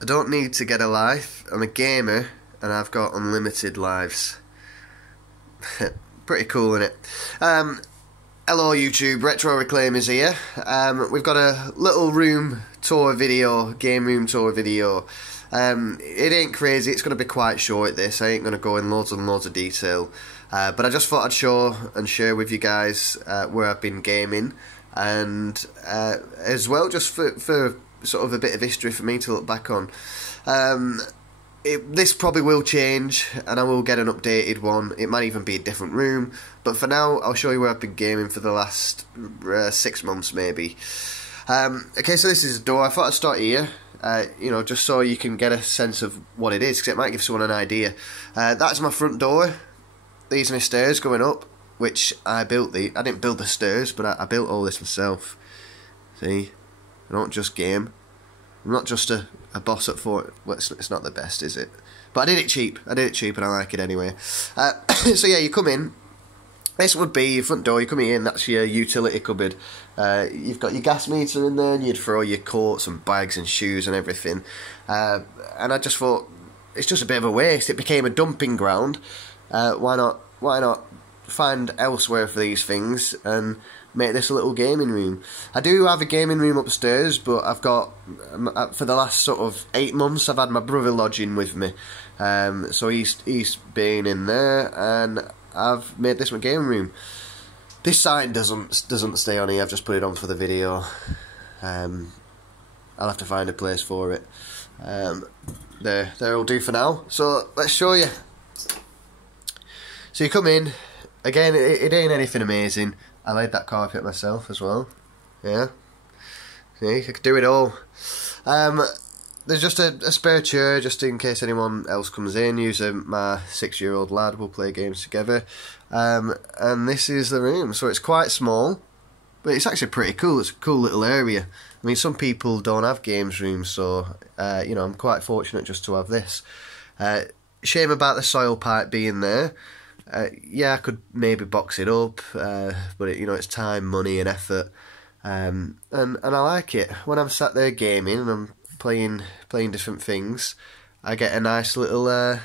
I don't need to get a life. I'm a gamer and I've got unlimited lives. Pretty cool, isn't it? Hello YouTube, Retro Reclaim is here. We've got a little room tour video, game room tour video. It ain't crazy, it's going to be quite short this, I ain't going to go in loads and loads of detail. But I just thought I'd show and share with you guys where I've been gaming. And as well, just for sort of a bit of history for me to look back on. This probably will change, and I will get an updated one. It might even be a different room, but for now I'll show you where I've been gaming for the last 6 months maybe. Okay, so this is a door. I thought I'd start here, you know, just so you can get a sense of what it is, because it might give someone an idea. That's my front door. These are my stairs going up, which I built. I didn't build the stairs, but I built all this myself. See? I don't just game. I'm not just a boss at Fort. Well, it's not the best, is it? But I did it cheap. I did it cheap, and I like it anyway. So yeah, you come in. This would be your front door. You come in. That's your utility cupboard. You've got your gas meter in there, and you'd throw your coats and bags and shoes and everything. And I just thought it's just a bit of a waste. It became a dumping ground. Why not? Why not find elsewhere for these things and make this a little gaming room? I do have a gaming room upstairs, but I've got, for the last sort of 8 months, I've had my brother lodging with me. So he's been in there, and I've made this my gaming room. This sign doesn't stay on here. I've just put it on for the video. I'll have to find a place for it. There will do for now. So let's show you. So you come in. Again, it ain't anything amazing. I laid that carpet myself as well. Yeah. See, I could do it all. There's just a spare chair, just in case anyone else comes in. Using my 6-year-old lad, we'll play games together. And this is the room. So it's quite small, but it's actually pretty cool. It's a cool little area. I mean, some people don't have games rooms, so you know, I'm quite fortunate just to have this. Shame about the soil pipe being there. Yeah, I could maybe box it up, but you know, it's time, money, and effort, and I like it. When I'm sat there gaming and I'm playing different things, I get a nice little a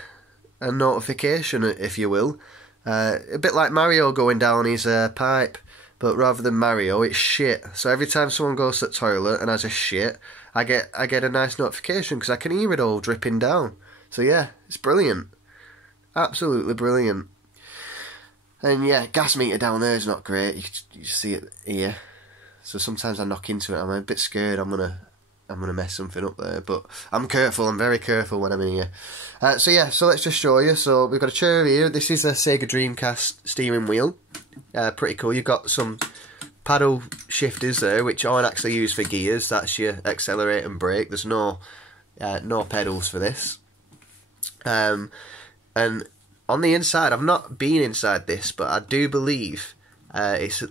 notification, if you will, a bit like Mario going down his pipe, but rather than Mario, it's shit. So every time someone goes to the toilet and has a shit, I get a nice notification because I can hear it all dripping down. So yeah, it's brilliant, absolutely brilliant. And yeah, gas meter down there is not great. You see it here. So sometimes I knock into it. I'm a bit scared I'm gonna mess something up there. But I'm careful. I'm very careful when I'm in here. So yeah, so let's just show you. So we've got a chair here. This is a Sega Dreamcast steering wheel. Pretty cool. You've got some paddle shifters there, which aren't actually used for gears. That's your accelerate and brake. There's no pedals for this. And on the inside, I've not been inside this, but I do believe it's a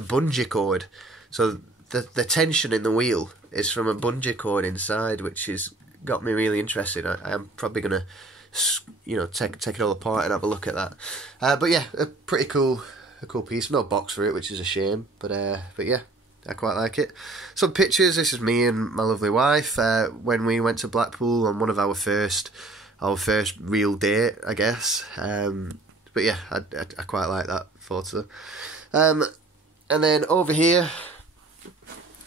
bungee cord. So the tension in the wheel is from a bungee cord inside, which has got me really interested. I am probably gonna, you know, take it all apart and have a look at that. But yeah, a cool piece. No box for it, which is a shame. But yeah, I quite like it. Some pictures. This is me and my lovely wife when we went to Blackpool on one of our first real date, I guess. But yeah, I quite like that photo. And then over here,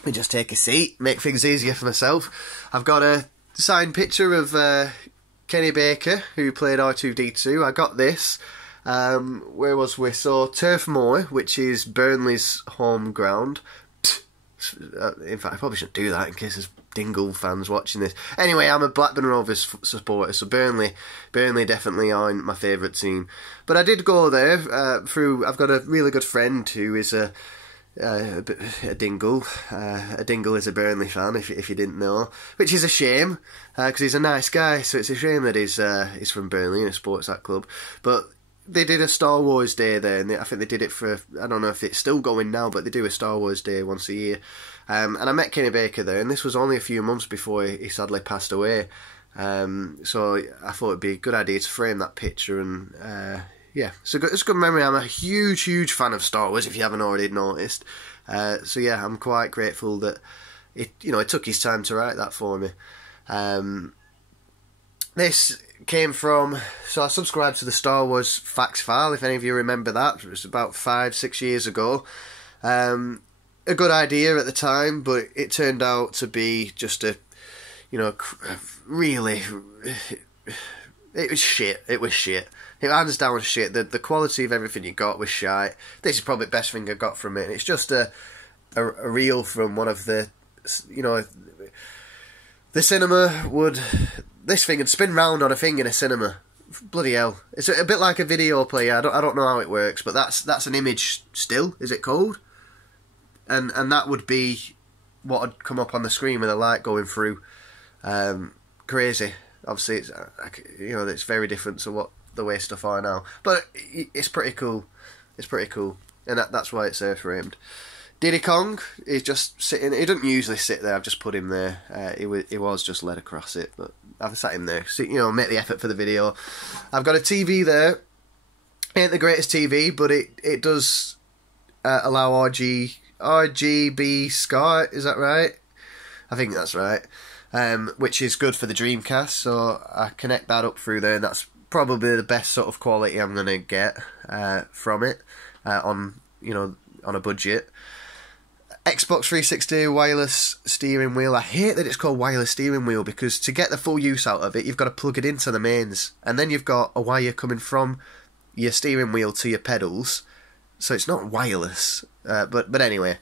we just take a seat, make things easier for myself. I've got a signed picture of Kenny Baker, who played R2-D2. I got this. Where was we? So Turf Moor, which is Burnley's home ground. In fact, I probably shouldn't do that in case there's Dingle fans watching this. Anyway, I'm a Blackburn Rovers supporter, so Burnley definitely aren't my favourite team. But I did go there through. I've got a really good friend who is a Dingle. A Dingle is a Burnley fan, if you didn't know, which is a shame because he's a nice guy. So it's a shame that he's from Burnley and supports that club. But they did a Star Wars Day there, and I think they did it for, I don't know if it's still going now, but they do a Star Wars Day once a year. And I met Kenny Baker there, and this was only a few months before he sadly passed away. So I thought it'd be a good idea to frame that picture, and yeah, it's a good memory. I'm a huge fan of Star Wars, if you haven't already noticed. So yeah, I'm quite grateful that it took his time to write that for me. This came from, so I subscribed to the Star Wars Facts File, if any of you remember that. It was about 5-6 years ago. A good idea at the time, but it turned out to be just a, really, it was shit. It was shit. It hands down was shit. The quality of everything you got was shite. This is probably the best thing I got from it. It's just a reel from one of the, the cinema would, this thing would spin round on a thing in a cinema. Bloody hell. It's a bit like a video player. I don't know how it works, but that's an image still, is it called? And that would be what would come up on the screen with a light going through. Crazy. Obviously, it's it's very different to what the way stuff are now, but it's pretty cool. It's pretty cool, and that's why it's framed. Diddy Kong is just sitting. He doesn't usually sit there. I've just put him there. He was just led across it, but I've sat him there. So, make the effort for the video. I've got a TV there. Ain't the greatest TV, but it does allow RGB SCAR. Is that right? I think that's right. Which is good for the Dreamcast. So I connect that up through there, and that's probably the best sort of quality I'm gonna get from it on a budget. Xbox 360 wireless steering wheel. I hate that it's called wireless steering wheel, because to get the full use out of it, you've got to plug it into the mains, and then you've got a wire coming from your steering wheel to your pedals, so it's not wireless. But anyway,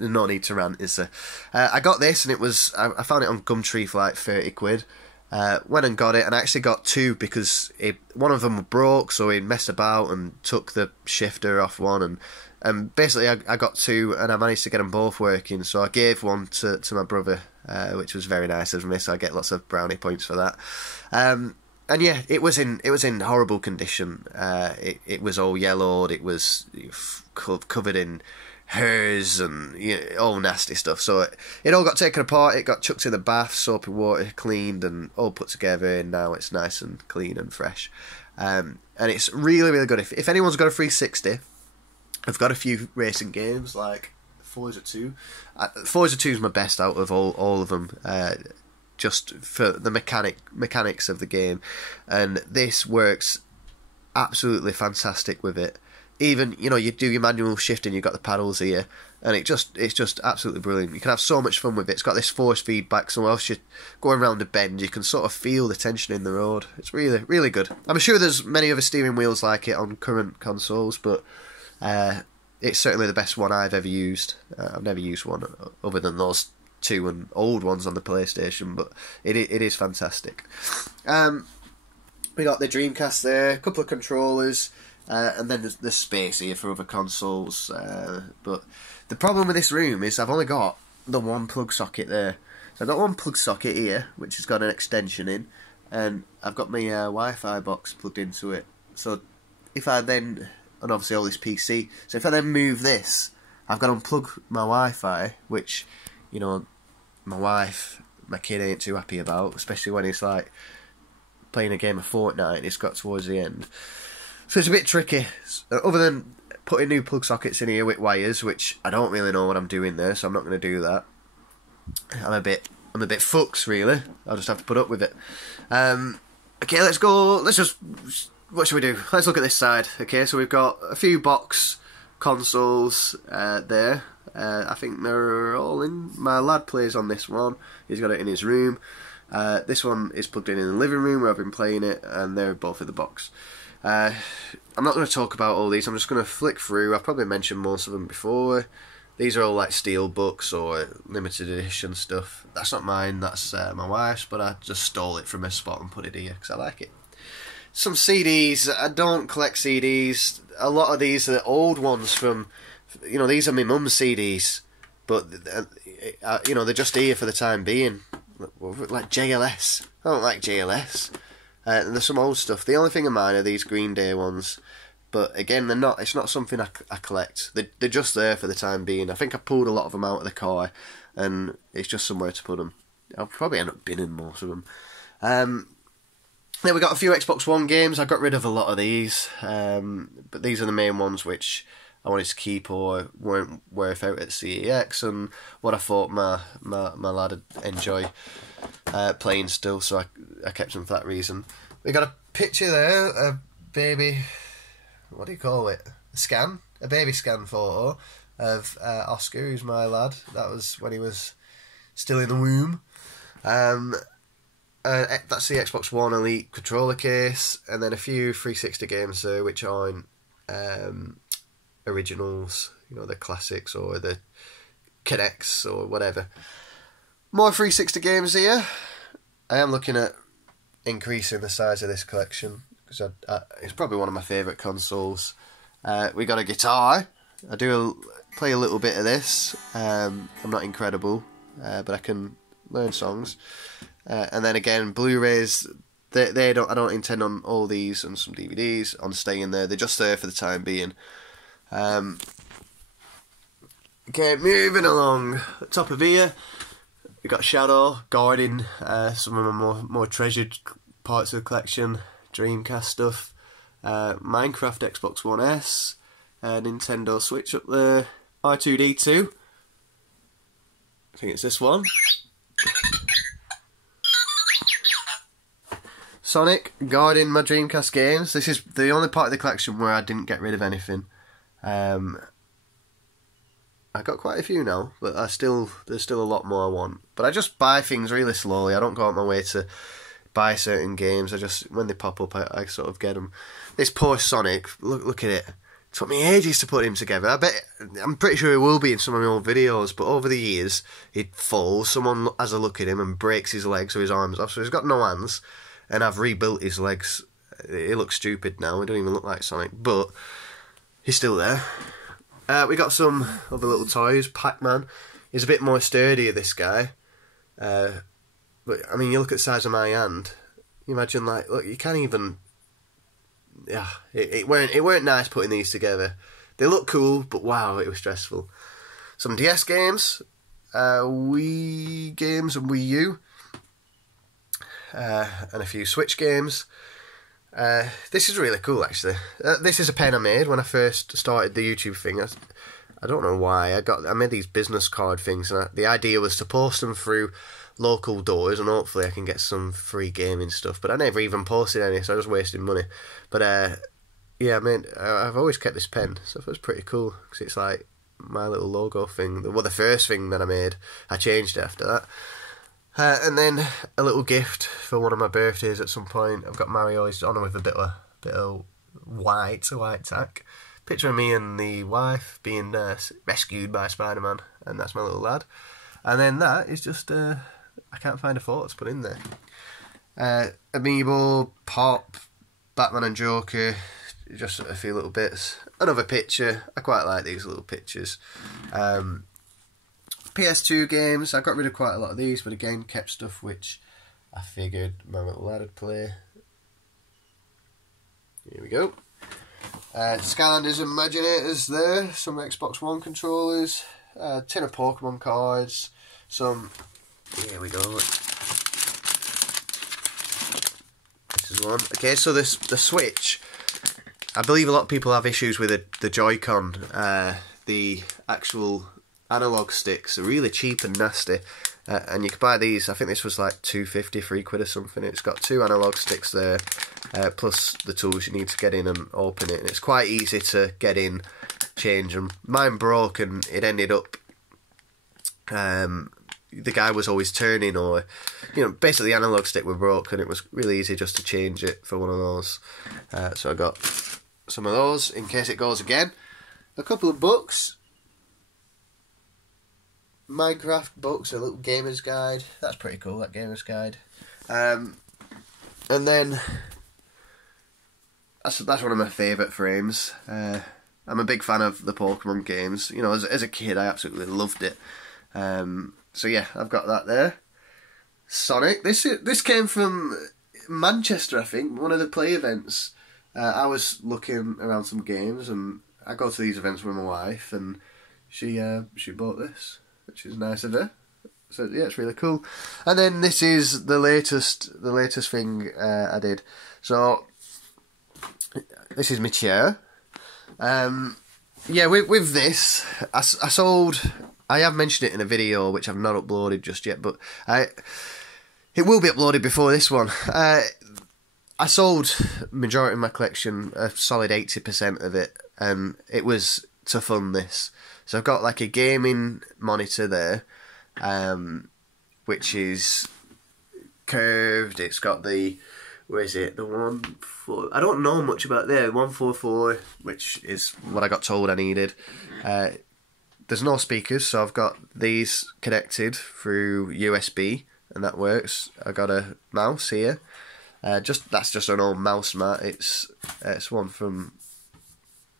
no need to rant, is there? I got this, and I found it on Gumtree for like 30 quid. Went and got it, and I actually got two because one of them broke, so he messed about and took the shifter off one, and basically I got two, and I managed to get them both working. So I gave one to my brother, which was very nice of me. So I get lots of brownie points for that. And yeah, it was in horrible condition. It was all yellowed. It was covered in hairs and all nasty stuff. So it all got taken apart. It got chucked in the bath, soap and water, cleaned, and all put together. And now it's nice and clean and fresh. And it's really, really good. If anyone's got a 360, I've got a few racing games like Forza 2. Forza 2 is my best out of all of them. Just for the mechanics of the game, and this works absolutely fantastic with it. Even you do your manual shifting, you've got the paddles here, and it's just absolutely brilliant. You can have so much fun with it. It's got this force feedback, so whilst you're going around a bend, you can sort of feel the tension in the road. It's really, really good. I'm sure there's many other steering wheels like it on current consoles, but it's certainly the best one I've ever used. I've never used one other than those two and old ones on the PlayStation, but it is fantastic. We got the Dreamcast there, a couple of controllers, and then there's space here for other consoles. But the problem with this room is I've only got the one plug socket there. So I've got one plug socket here, which has got an extension in, and I've got my Wi-Fi box plugged into it. So if I then, and obviously all this PC, so if I then move this, I've got to unplug my Wi-Fi, which, my wife, my kid ain't too happy about, especially when it's like playing a game of Fortnite and it's got towards the end. So it's a bit tricky. Other than putting new plug sockets in here with wires, which I don't really know what I'm doing there, so I'm not going to do that. I'm a bit fucks, really. I'll just have to put up with it. Okay, let's go. What should we do? Let's look at this side. Okay, so we've got a few box consoles there. I think they're all in. My lad plays on this one. He's got it in his room. This one is plugged in the living room where I've been playing it, and they're both in the box. I'm not going to talk about all these. I'm just going to flick through. I've probably mentioned most of them before. These are all like steel books or limited edition stuff. That's not mine. That's my wife's, but I just stole it from a spot and put it here because I like it. Some CDs. I don't collect CDs. A lot of these are old ones from, these are my mum's CDs, but they're just here for the time being. Like JLS. I don't like JLS. There's some old stuff. The only thing of mine are these Green Day ones, but again, it's not something I collect. They're just there for the time being. I think I pulled a lot of them out of the car, and it's just somewhere to put them. I'll probably end up binning most of them. Then we got a few Xbox One games. I got rid of a lot of these, but these are the main ones which I wanted to keep or weren't worth out at CEX, and what I thought my lad would enjoy. playing still, so I kept them for that reason. We got a picture there, a baby, what do you call it? A baby scan photo of Oscar, who's my lad. That was when he was still in the womb. That's the Xbox One Elite controller case, and then a few 360 games there, which aren't originals, you know, the classics or the Kinects or whatever. More 360 games here. I am looking at increasing the size of this collection because it's probably one of my favourite consoles. We got a guitar. I do play a little bit of this. I'm not incredible, but I can learn songs. And then again, Blu-rays. I don't intend on all these and some DVDs on staying there. They're just there for the time being. Okay, moving along. Top of here, we got Shadow guarding some of my more treasured parts of the collection. Dreamcast stuff, Minecraft, Xbox One S, Nintendo Switch up there, R2-D2. I think it's this one. Sonic guarding my Dreamcast games. This is the only part of the collection where I didn't get rid of anything. I got quite a few now, but there's still a lot more I want. But I just buy things really slowly. I don't go out my way to buy certain games. I just, when they pop up, I sort of get them. This poor Sonic, look at it. It took me ages to put him together. I'm pretty sure he will be in some of my old videos, but over the years, he'd fall. Someone has a look at him and breaks his legs or his arms off, so he's got no hands. And I've rebuilt his legs. He looks stupid now. He don't even look like Sonic, but he's still there. We got some other little toys. Pac-Man. He's a bit more sturdier, this guy. But I mean, you look at the size of my hand. You imagine, like, look, you can't even. Yeah, it weren't nice putting these together. They look cool, but wow, it was stressful. Some DS games, Wii games and Wii U. And a few Switch games. This is really cool, actually. This is a pen I made when I first started the YouTube thing. I don't know why. I made these business card things, and the idea was to post them through local doors, and hopefully I can get some free gaming stuff. But I never even posted any, so I was wasting money. But yeah, I mean, I've always kept this pen, so it was pretty cool because it's like my little logo thing. Well, the first thing that I made, I changed it after that. And then a little gift for one of my birthdays at some point. I've got Mario. He's on with a bit of white tack. Picture of me and the wife being rescued by Spider-Man, and that's my little lad. And then that is just I can't find a photo to put in there. Amiibo, Pop, Batman and Joker, just a few little bits. Another picture. I quite like these little pictures. PS2 games, I got rid of quite a lot of these, but again, kept stuff which I figured my little lad would play. Here we go. Skylanders Imaginators there, some Xbox One controllers, a tin of Pokemon cards, some, here we go. This is one. Okay, so the Switch, I believe a lot of people have issues with the Joy-Con, the actual analog sticks are really cheap and nasty, and you can buy these. I think this was like £2.50, £3 or something. It's got 2 analog sticks there, plus the tools you need to get in and open it, and it's quite easy to get in, change them. Mine broke and it ended up the guy was always turning, or basically the analog stick were broke, and it was really easy just to change it for one of those. So I got some of those in case it goes again. A couple of books. Minecraft books, a little gamer's guide. That's pretty cool, that gamer's guide. And then that's one of my favourite frames. I'm a big fan of the Pokemon games. As a kid, I absolutely loved it. So yeah, I've got that there. Sonic. This came from Manchester, I think, one of the play events. I was looking around some games, and I go to these events with my wife, and she bought this, which is nice of her. So yeah, it's really cool. And then this is the latest thing I did. So this is my chair. Yeah, with this, I sold. I have mentioned it in a video which I've not uploaded just yet, but It will be uploaded before this one. I sold majority of my collection, a solid 80% of it, and it was to fund this. So I've got like a gaming monitor there, which is curved. It's got the, where is it? The 144. I don't know much about there. 144, which is what I got told I needed. There's no speakers, so I've got these connected through USB, and that works. I got a mouse here. That's just an old mouse mat. It's one from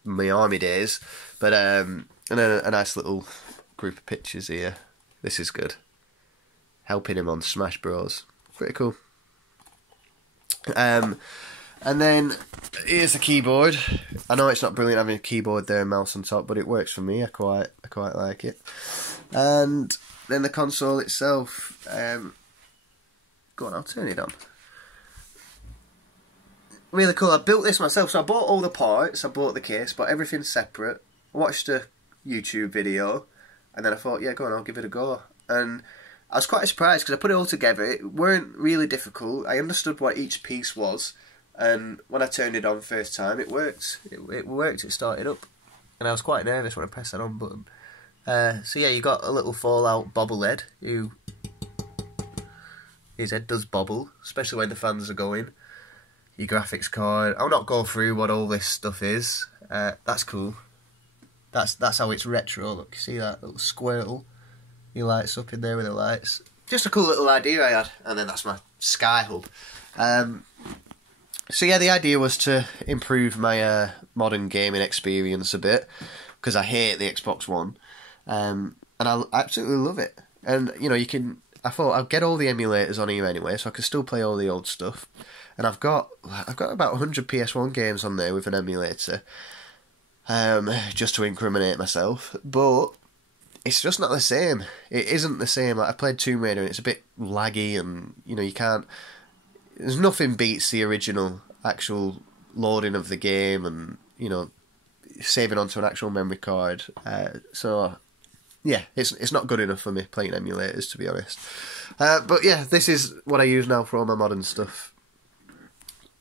my army days, but and then a nice little group of pictures here. This is good. Helping him on Smash Bros. Pretty cool. And then here's the keyboard. I know it's not brilliant having a keyboard there and mouse on top, but it works for me. I quite like it. And then the console itself. Go on, I'll turn it on. Really cool. I built this myself, so I bought all the parts, I bought the case, but everything's separate. I watched a YouTube video, and then I thought, yeah, go on, I'll give it a go. And I was quite surprised, because I put it all together. It weren't really difficult. I understood what each piece was, and when I turned it on first time, it worked. It worked, it started up. And I was quite nervous when I pressed that on button. So yeah, you got a little Fallout bobblehead, his head does bobble, especially when the fans are going. Your graphics card. I'll not go through what all this stuff is. That's cool. That's how it's retro. Look, you see that little squirtle? He lights up in there with the lights. Just a cool little idea I had. And then that's my Sky Hub. So yeah, the idea was to improve my modern gaming experience a bit, because I hate the Xbox One, and I absolutely love it. And you know, I thought I'll get all the emulators on here anyway, so I can still play all the old stuff. And I've got about 100 PS1 games on there with an emulator, just to incriminate myself. But it's just not the same. It isn't the same. Like, I played Tomb Raider and it's a bit laggy, and you know, you can't. There's nothing beats the original actual loading of the game, and you know, saving onto an actual memory card. So yeah, it's not good enough for me playing emulators, to be honest. But yeah, this is what I use now for all my modern stuff.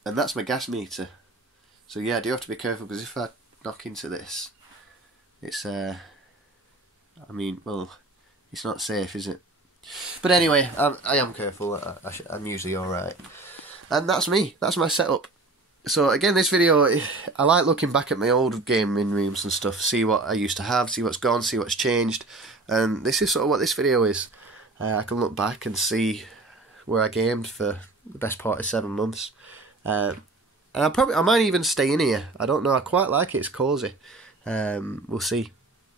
And that's my gas meter. So yeah, I do have to be careful, because if I knock into this, it's I mean, well, it's not safe, is it? But anyway, I am careful. I'm usually alright. And that's me. That's my setup. So again, this video, I like looking back at my old gaming rooms and stuff, see what I used to have, see what's gone, see what's changed. And this is sort of what this video is. I can look back and see where I gamed for the best part of 7 months. And I might even stay in here. I don't know. I quite like it. It's cosy. We'll see.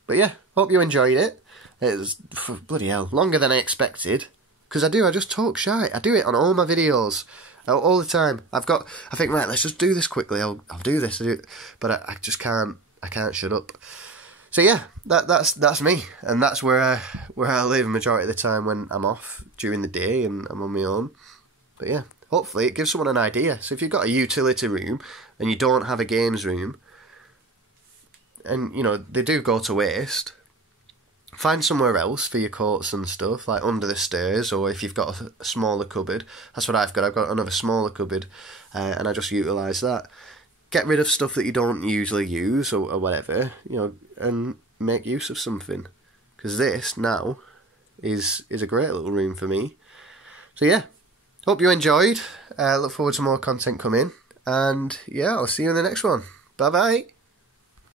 But yeah, hope you enjoyed it. It was, bloody hell, longer than I expected. Because I just talk shite. I do it on all my videos, all the time. I think, right, let's just do this quickly. I'll do this. But I just can't. I can't shut up. So yeah, that's me, and that's where I live majority of the time when I'm off during the day and I'm on my own. But yeah, hopefully it gives someone an idea. So if you've got a utility room and you don't have a games room, and you know they do go to waste, find somewhere else for your coats and stuff, like under the stairs, or if you've got a smaller cupboard. That's what I've got. I've got another smaller cupboard, and I just utilise that. Get rid of stuff that you don't usually use, or whatever, you know, and make use of something. Because this now is a great little room for me. So yeah, hope you enjoyed. Look forward to more content coming, and yeah, I'll see you in the next one. Bye bye.